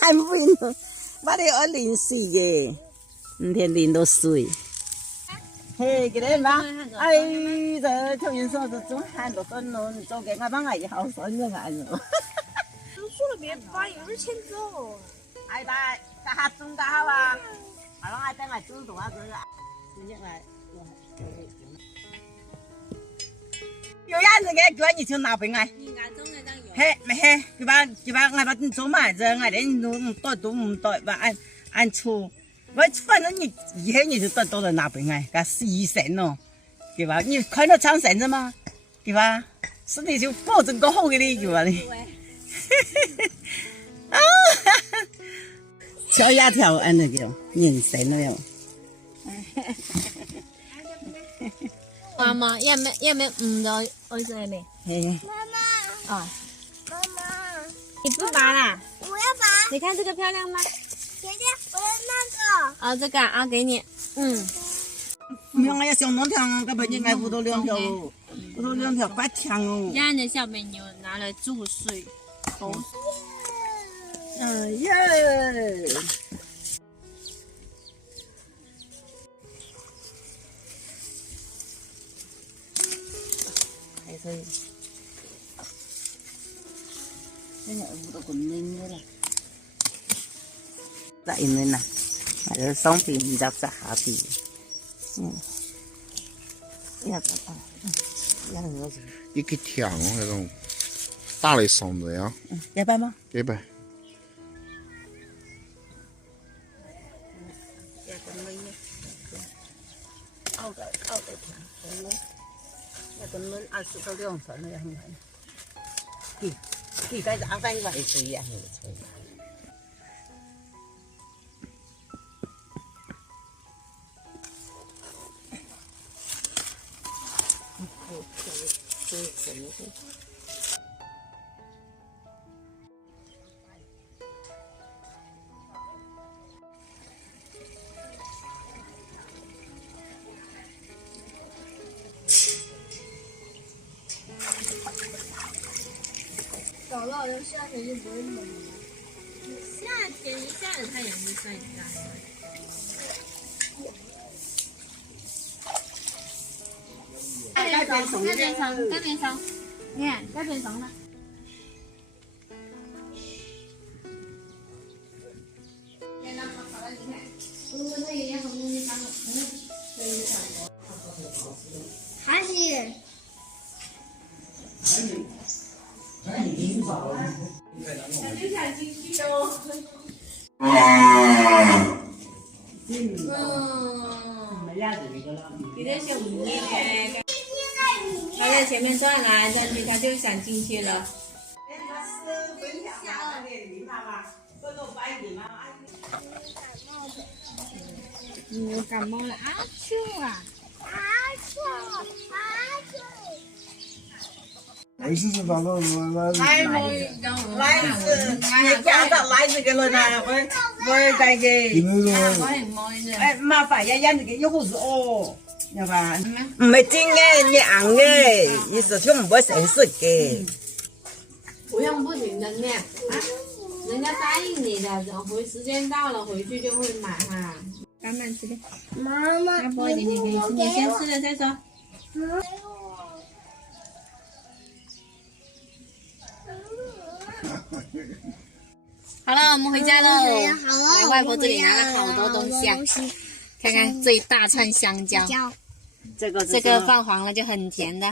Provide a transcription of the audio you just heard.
还唔會咯，我哋我淋水嘅，唔天淋到水。嘿，今日嘛，哎，這秋云說是中寒的很咯，做給我幫我一好酸的汗咯。都說了別把有點錢走。哎爸，家下種得好啊，我讓我等我種多少個，今日來。有樣子嘅，叫你就拿俾我。嘿，咪嘿，佢把我把你做埋啫，我哋唔多唔多，話按粗，我反正你以後你就多人拿俾我，個4成咯，對吧？你看到長繩子嗎？對吧？是你就保證個好嘅你，對吧？你，啊，跳呀跳，按那個人生了喲。媽媽，要唔要唔到愛食咩？嘿，哦，媽媽，你不拔啦？我要拔。你看這個漂亮嗎？姐姐，我要那個。啊，這個啊，給你。嗯。我要相當長，根本應該5到2條，5到2條怪長哦。家人的小朋友拿來注水，口水。哎呀！还是，现在5到5年的了。在那呢，还是上边比较在下边。要不啊，要那个。一個條那種大的松子呀。要擺嗎？幾擺？熬的甜，那个焖20到2分了，很慢。佢在打翻位置呀，那个菜。搞到好像夏天就不会冷了。夏天一下子太阳就晒干了。這邊sống，nghe，這邊sống啦。還是。有點小迷戀呢。他在前面轉來轉去，他就想進去了。你有感冒了啊？去啊！我是知道了，來自家的來自個人啊，我帶個，哎，麻煩呀，這個有胡子哦，要吧？唔係真嘅，硬嘅，意思就唔會成熟嘅。不用不停的念啊，人家答應你的，時間到了回去就會買哈。慢慢吃的，媽媽，要播一點點給你吃，你先吃了再說。好了，我們回家嘍。來，外婆這裡拿了好多東西啊，看看這一大串香蕉，這個放黃了就很甜的。